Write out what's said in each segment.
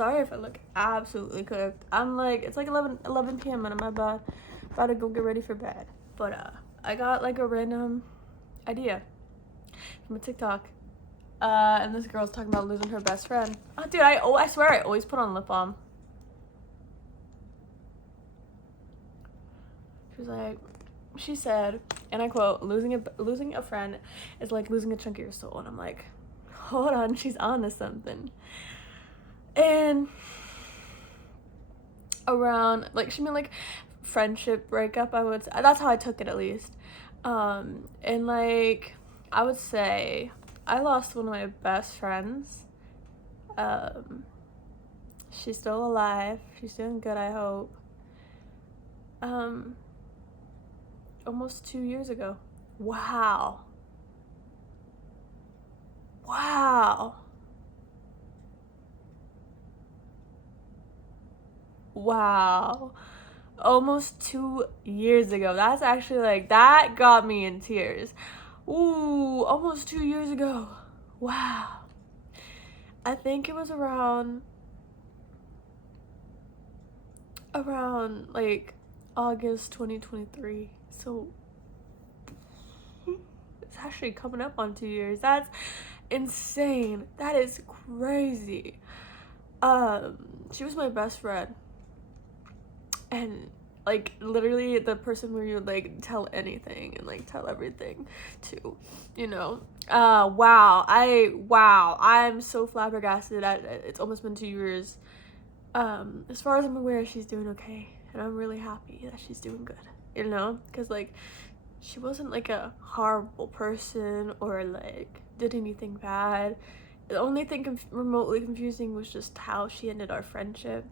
sorry if I look absolutely cooked. I'm like, it's like 11 p.m. and I'm about to go get ready for bed. But I got like a random idea from a TikTok. And this girl's talking about losing her best friend. Oh, dude, I swear I always put on lip balm. She said, and I quote, losing a friend is like losing a chunk of your soul. And I'm like, hold on, she's on to something. And around, like, she meant like friendship breakup, I would say. That's how I took it, at least. And like, I would say I lost one of my best friends. She's still alive. She's doing good, I hope. Almost 2 years ago. Wow. Almost 2 years ago. That's actually like, that got me in tears. Ooh, almost 2 years ago. Wow. I think it was around like August 2023. So it's actually coming up on 2 years. That's insane. That is crazy. She was my best friend, and like literally the person where you would like tell anything and like tell everything to, you know. Wow, I'm so flabbergasted. It's almost been 2 years. As far as I'm aware, she's doing okay, and I'm really happy that she's doing good, you know, because like she wasn't like a horrible person or like did anything bad. The only thing remotely confusing was just how she ended our friendship.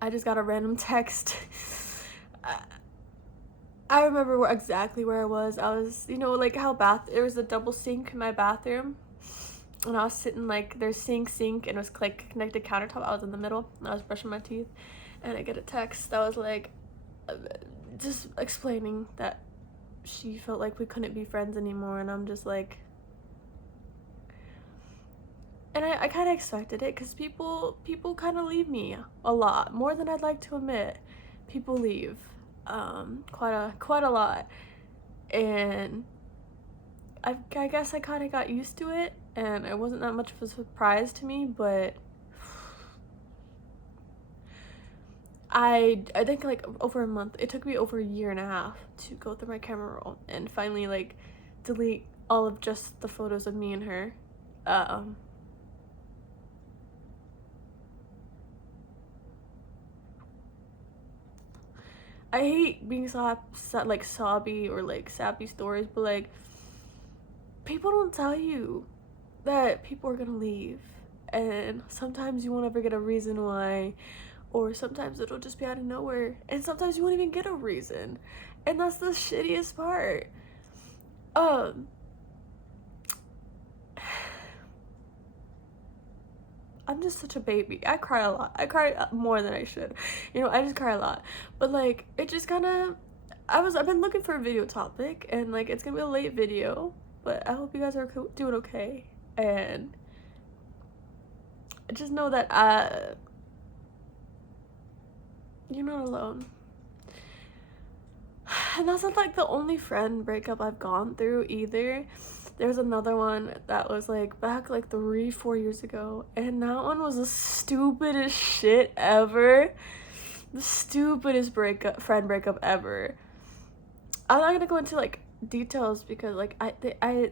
I just got a random text. I remember exactly where I was. I was, you know, like how there was a double sink in my bathroom, and I was sitting like there's sink, and it was like connected countertop. I was in the middle, and I was brushing my teeth, and I get a text that was like just explaining that she felt like we couldn't be friends anymore, and I'm just like, and I kind of expected it, because people kind of leave me a lot, more than I'd like to admit. People leave quite a lot, and I guess I kind of got used to it, and it wasn't that much of a surprise to me. But I think like over a month, it took me over a year and a half to go through my camera roll and finally like delete all of just the photos of me and her. I hate being like sobby or like sappy stories, but like people don't tell you that people are gonna leave, and sometimes you won't ever get a reason why, or sometimes it'll just be out of nowhere, and sometimes you won't even get a reason, and that's the shittiest part. I'm just such a baby. I cry a lot. I cry more than I should. You know, I just cry a lot. But like, it just kind of, I've been looking for a video topic, and like, it's gonna be a late video, but I hope you guys are doing okay. And just know that you're not alone. And that's not like the only friend breakup I've gone through either. There's another one that was like back like 3-4 years ago, and that one was the stupidest shit ever. The stupidest friend breakup ever. I'm not gonna go into like details, because like I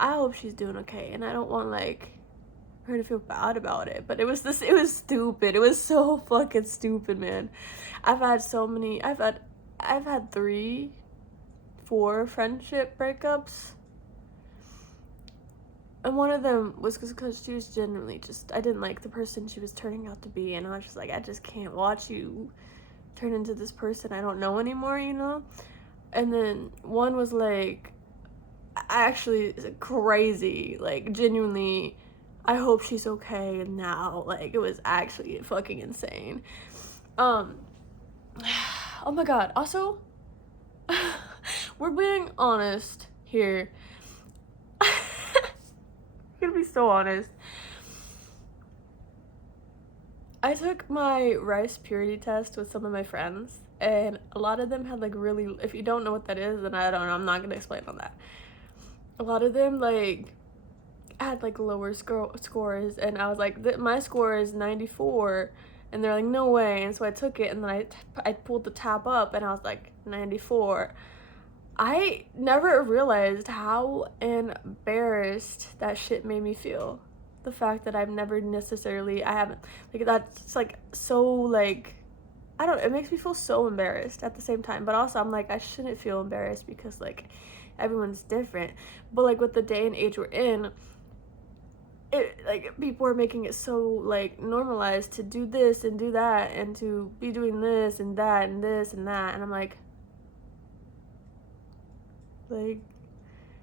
hope she's doing okay, and I don't want like her to feel bad about it. But it was stupid. It was so fucking stupid, man. I've had 3-4 friendship breakups. And one of them was because she was genuinely just, I didn't like the person she was turning out to be, and I was just like, I just can't watch you turn into this person I don't know anymore, you know? And then one was like, actually crazy, like genuinely, I hope she's okay now. Like, it was actually fucking insane. Oh my god, also, we're being honest here. I'm gonna be so honest. I took my rice purity test with some of my friends, and a lot of them had like really, if you don't know what that is, then I don't know, I'm not gonna explain on that. A lot of them like had like lower scores, and I was like, my score is 94, and they're like, no way. And so I took it, and then I pulled the tab up, and I was like, 94. I never realized how embarrassed that shit made me feel. The fact that I haven't, like, that's like so, like, I don't, it makes me feel so embarrassed at the same time. But also, I'm like, I shouldn't feel embarrassed because, like, everyone's different. But, like, with the day and age we're in, like, people are making it so, like, normalized to do this and do that and to be doing this and that and this and that. And I'm like,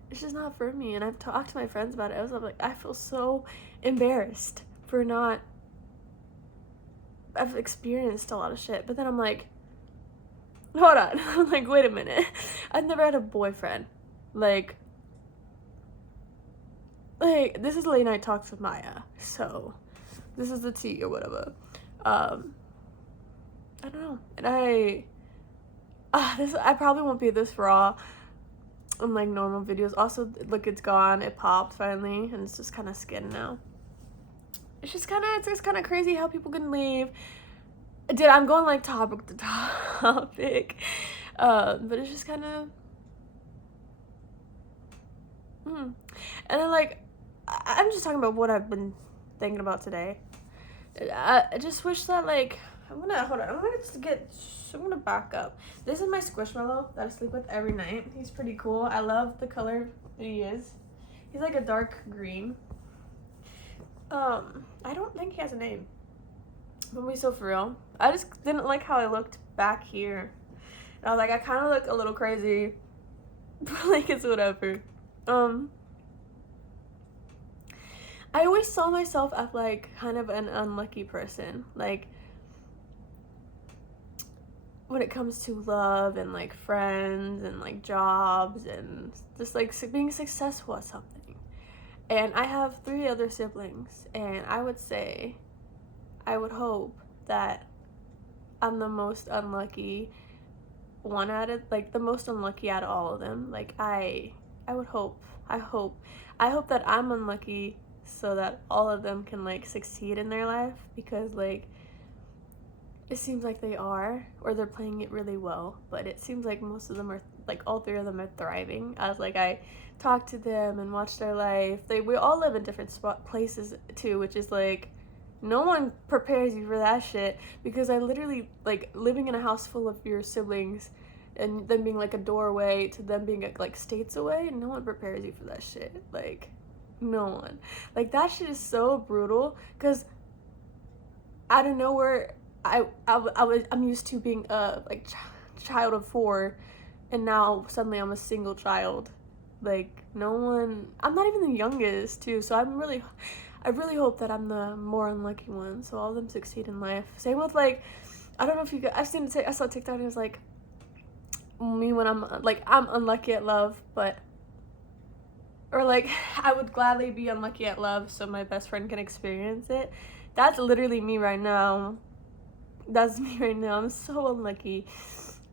it's just not for me. And I've talked to my friends about it. I was like, I feel so embarrassed for not, I've experienced a lot of shit. But then I'm like, hold on. I'm like, wait a minute. I've never had a boyfriend. Like, this is late night talks with Maya. So, this is the tea or whatever. I don't know. And I probably won't be this raw in like normal videos. Also, look, it's gone. It popped finally, and it's just kind of skin now. It's just kind of crazy how people can leave. I'm going like topic to topic, but it's just kind of. And then like, I'm just talking about what I've been thinking about today. I just wish that like I'm gonna back up. This is my squishmallow that I sleep with every night. He's pretty cool. I love the color that he is. He's like a dark green. I don't think he has a name. But be so for real. I just didn't like how I looked back here. And I was like, I kind of look a little crazy, but like it's whatever. I always saw myself as like kind of an unlucky person. Like, when it comes to love and like friends and like jobs and just like being successful at something. And I have 3 other siblings, and I would hope that I'm the most unlucky one at it, like the most unlucky out of all of them. Like I hope that I'm unlucky so that all of them can like succeed in their life, because like it seems like they are, or they're playing it really well, but it seems like most of them are, like all 3 of them are thriving. I talked to them and watched their life. We all live in different places too, which is like, no one prepares you for that shit, because I literally, like, living in a house full of your siblings and them being like a doorway to them being like states away, no one prepares you for that shit. Like, no one. Like, that shit is so brutal, because out of nowhere, I'm used to being a like child of 4, and now suddenly I'm a single child. Like, no one, I'm not even the youngest too, so I really hope that I'm the more unlucky one, so all of them succeed in life. Same with like, I don't know if you guys, I saw TikTok and it was like, me when I'm unlucky at love, but, or like, I would gladly be unlucky at love so my best friend can experience it. That's literally me right now. That's me right now. I'm so unlucky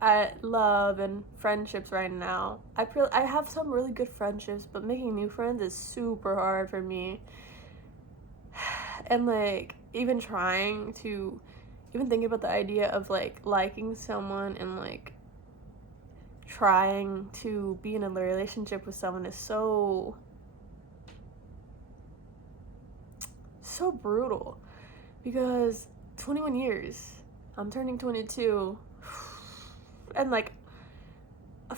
at love and friendships right now. I have some really good friendships, but making new friends is super hard for me. And like, even thinking about the idea of like liking someone and like trying to be in a relationship with someone is so brutal, because 21 years, I'm turning 22 and like a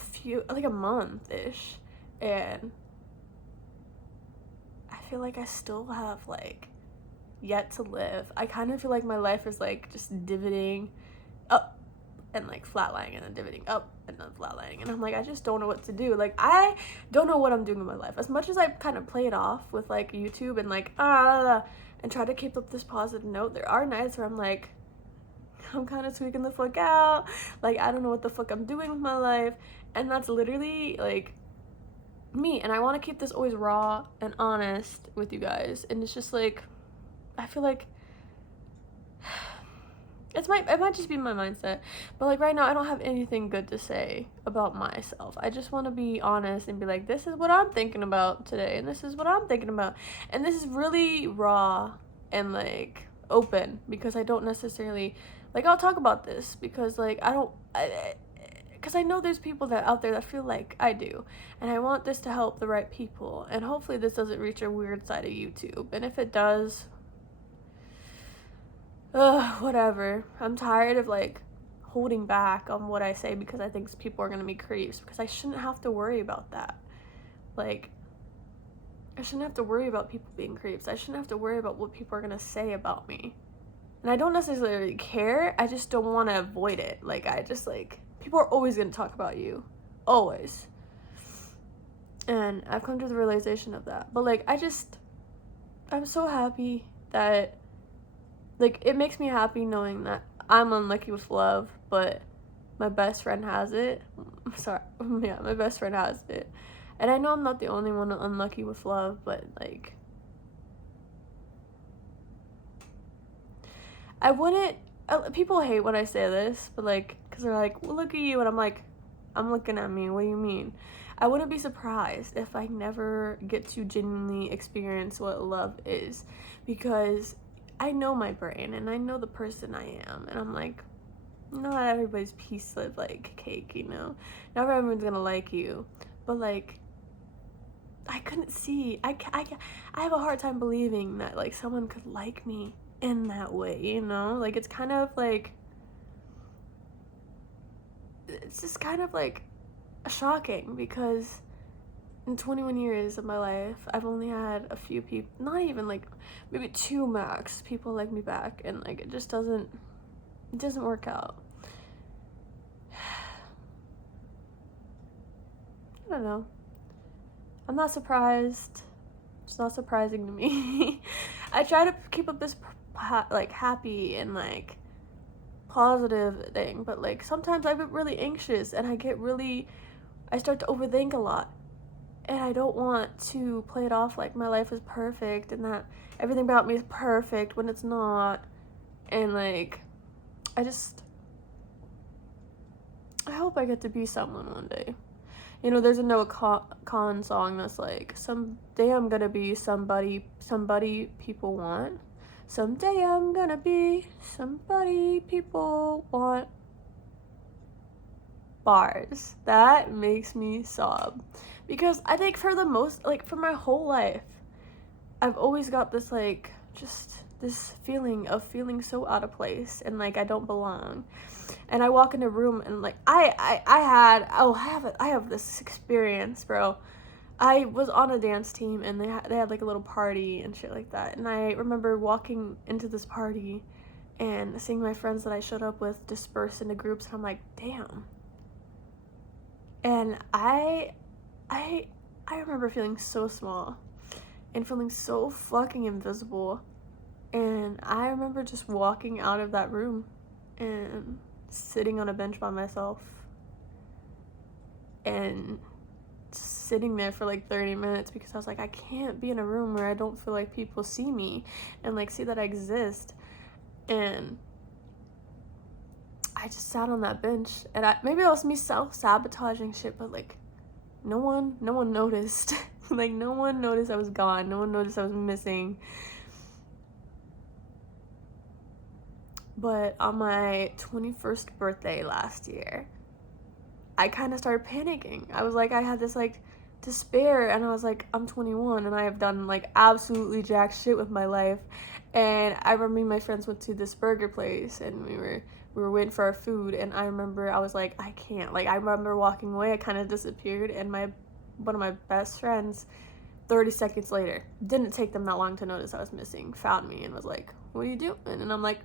month-ish, and I feel like I still have like yet to live. I kind of feel like my life is like just divoting up and like flatlining, and then divoting up and then flatlining, and I'm like, I just don't know what to do. Like, I don't know what I'm doing in my life. As much as I kind of play it off with like YouTube and like and try to keep up this positive note, there are nights where I'm like, I'm kind of tweaking the fuck out. Like, I don't know what the fuck I'm doing with my life, and that's literally like me. And I want to keep this always raw and honest with you guys, and it's just like, I feel like it might just be my mindset, but like right now I don't have anything good to say about myself. I just want to be honest and be like, this is what I'm thinking about today, and this is what I'm thinking about, and this is really raw and like open, because I don't necessarily like, I'll talk about this because like because I know there's people that out there that feel like I do, and I want this to help the right people, and hopefully this doesn't reach a weird side of YouTube, and if it does, whatever. I'm tired of like holding back on what I say because I think people are gonna be creeps, because I shouldn't have to worry about that. Like, I shouldn't have to worry about people being creeps. I shouldn't have to worry about what people are gonna say about me. And I don't necessarily care, I just don't want to avoid it. Like, I just like, people are always gonna talk about you. Always. And I've come to the realization of that. But like, I'm so happy that, like, it makes me happy knowing that I'm unlucky with love, but my best friend has it. Sorry, yeah, my best friend has it. And I know I'm not the only one unlucky with love, but like, I wouldn't, people hate when I say this, but like, because they're like, well, look at you, and I'm like, I'm looking at me, what do you mean? I wouldn't be surprised if I never get to genuinely experience what love is, because I know my brain, and I know the person I am, and I'm like, not everybody's piece of like cake, you know? Not everyone's gonna like you, but like, I couldn't see, I have a hard time believing that like someone could like me in that way, you know? Like, it's kind of like, it's just kind of like shocking, because in 21 years of my life, I've only had a few people, not even like, maybe 2 max people like me back, and like, it doesn't work out. I don't know. I'm not surprised. It's not surprising to me. I try to keep up this like happy and like positive thing, but like sometimes I get really anxious, and I start to overthink a lot, and I don't want to play it off like my life is perfect and that everything about me is perfect when it's not. And like, I hope I get to be someone one day. You know, there's a Noah Khan song that's like, someday I'm gonna be somebody people want. Someday I'm gonna be somebody people want. Bars. That makes me sob. Because I think for the most, like, for my whole life, I've always got this, like, just this feeling of feeling so out of place and, like, I don't belong. And I walk in a room and, like, I have this experience, bro. I was on a dance team, and they had like a little party and shit like that, and I remember walking into this party and seeing my friends that I showed up with disperse into groups, and I'm like, damn. And I remember feeling so small and feeling so fucking invisible, and I remember just walking out of that room and sitting on a bench by myself and sitting there for like 30 minutes, because I was like, I can't be in a room where I don't feel like people see me and like see that I exist. And I just sat on that bench, and maybe it was me self-sabotaging shit, but like no one noticed. Like, no one noticed I was gone, no one noticed I was missing. But on my 21st birthday last year, I kind of started panicking. I was like, I had this like despair, and I was like, I'm 21 and I have done like absolutely jack shit with my life. And I remember me and my friends went to this burger place, and we were waiting for our food, and I remember I was like, I can't, like, I remember walking away, I kind of disappeared, and one of my best friends, 30 seconds later, didn't take them that long to notice I was missing, found me and was like, what are you doing? And I'm like,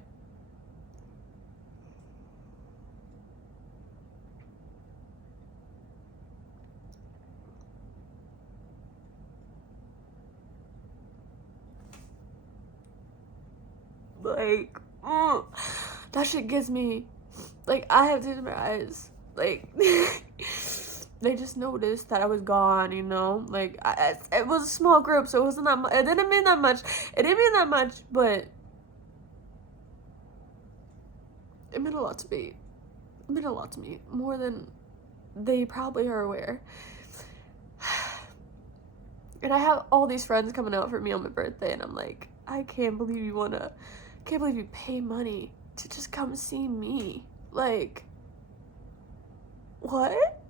that shit gives me, like, I have tears in my eyes. Like, they just noticed that I was gone, you know? Like, it was a small group, so it wasn't that much. It didn't mean that much, but it meant a lot to me. It meant a lot to me, more than they probably are aware. And I have all these friends coming out for me on my birthday, and I'm like, I can't believe you pay money to just come see me. Like, what?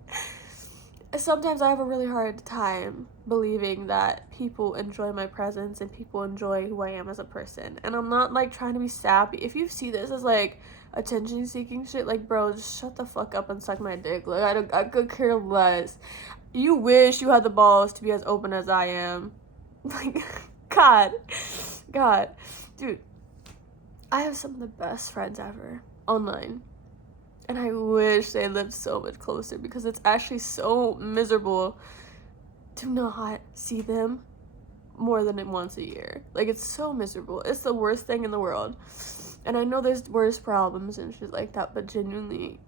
Sometimes I have a really hard time believing that people enjoy my presence and people enjoy who I am as a person. And I'm not like trying to be sappy. If you see this as like attention seeking shit, like, bro, just shut the fuck up and suck my dick. Like, I could care less. You wish you had the balls to be as open as I am. Like, God, dude, I have some of the best friends ever online. And I wish they lived so much closer, because it's actually so miserable to not see them more than once a year. Like, it's so miserable. It's the worst thing in the world. And I know there's worse problems and shit like that, but genuinely,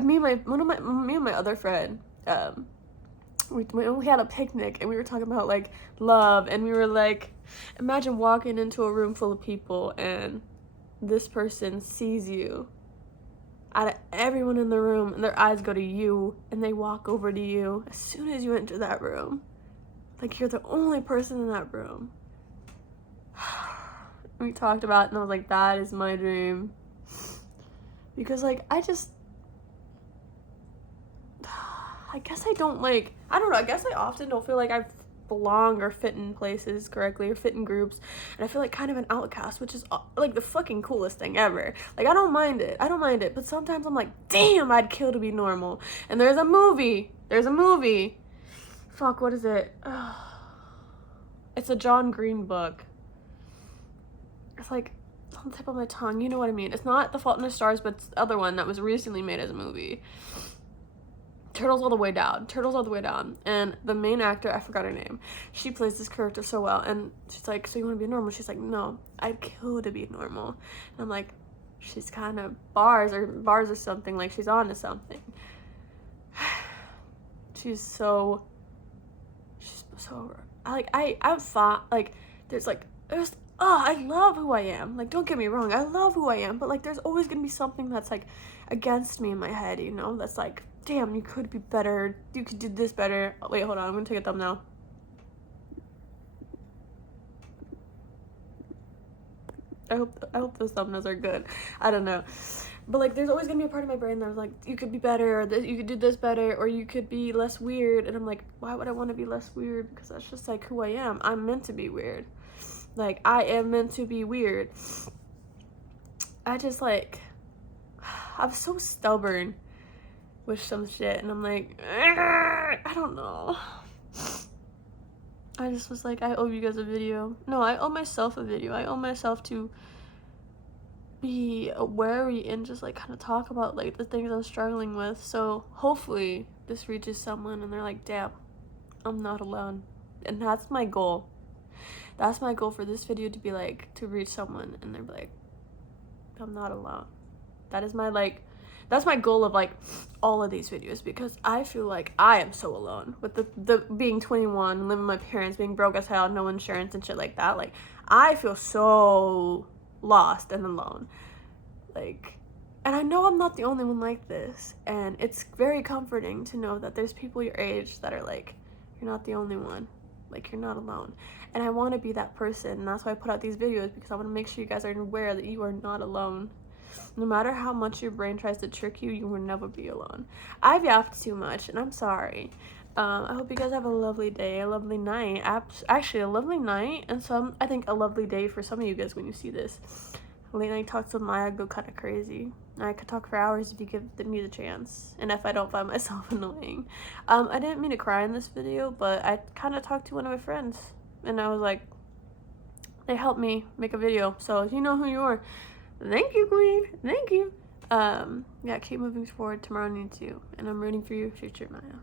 me and my other friend, we had a picnic, and we were talking about like love, and we were like, imagine walking into a room full of people and this person sees you out of everyone in the room, and their eyes go to you, and they walk over to you as soon as you enter that room, like you're the only person in that room. We talked about it, and I was like, that is my dream. Because like, I guess I don't know, I guess I often don't feel like I belong or fit in places correctly or fit in groups, and I feel like kind of an outcast, which is like the fucking coolest thing ever. Like, I don't mind it, but sometimes I'm like, damn, I'd kill to be normal. And there's a movie, fuck, what is it? It's a John Green book. It's like on the tip of my tongue, you know what I mean. It's not The Fault in Our Stars, but it's the other one that was recently made as a movie. Turtles All the Way Down. And the main actor, I forgot her name, she plays this character so well, and she's like, so you want to be normal? She's like, no, I'd kill to be normal. And I'm like, she's kind of bars or something, like she's on to something. she's so I thought, like, I love who I am. Like, don't get me wrong, I love who I am, but like, there's always gonna be something that's like against me in my head, you know, that's like, damn, you could be better, you could do this better. Oh, wait, hold on, I'm gonna take a thumbnail. I hope those thumbnails are good. I don't know, but like, there's always gonna be a part of my brain that was like, you could be better, or this, you could do this better, or you could be less weird. And I'm like, why would I want to be less weird? Because that's just like who I am. I'm meant to be weird. Like, I am meant to be weird. I just like, I'm so stubborn with some shit, and I'm like, I don't know. I just was like, I owe you guys a video. No, I owe myself a video. I owe myself to be wary and just like kind of talk about like the things I'm struggling with. So hopefully this reaches someone and they're like, damn, I'm not alone. And that's my goal. That's my goal for this video, to be like, to reach someone and they're like, I'm not alone. That is my that's my goal of like all of these videos, because I feel like I am so alone with the being 21, living with my parents, being broke as hell, no insurance and shit like that. Like, I feel so lost and alone. Like, and I know I'm not the only one like this, and it's very comforting to know that there's people your age that are like, you're not the only one. Like, you're not alone. And I want to be that person, and that's why I put out these videos, because I want to make sure you guys are aware that you are not alone. No matter how much your brain tries to trick you, you will never be alone. I've yapped too much, and I'm sorry. I hope you guys have a lovely day, a lovely night. Actually, a lovely night, and I think a lovely day for some of you guys when you see this. Late night talks with Maya go kind of crazy. I could talk for hours if you give me the chance, and if I don't find myself annoying. I didn't mean to cry in this video, but I kind of talked to one of my friends, and I was like, they helped me make a video. So if you know who you are, thank you, queen. Thank you. Yeah, keep moving forward. Tomorrow needs you, and I'm rooting for your future, Maya.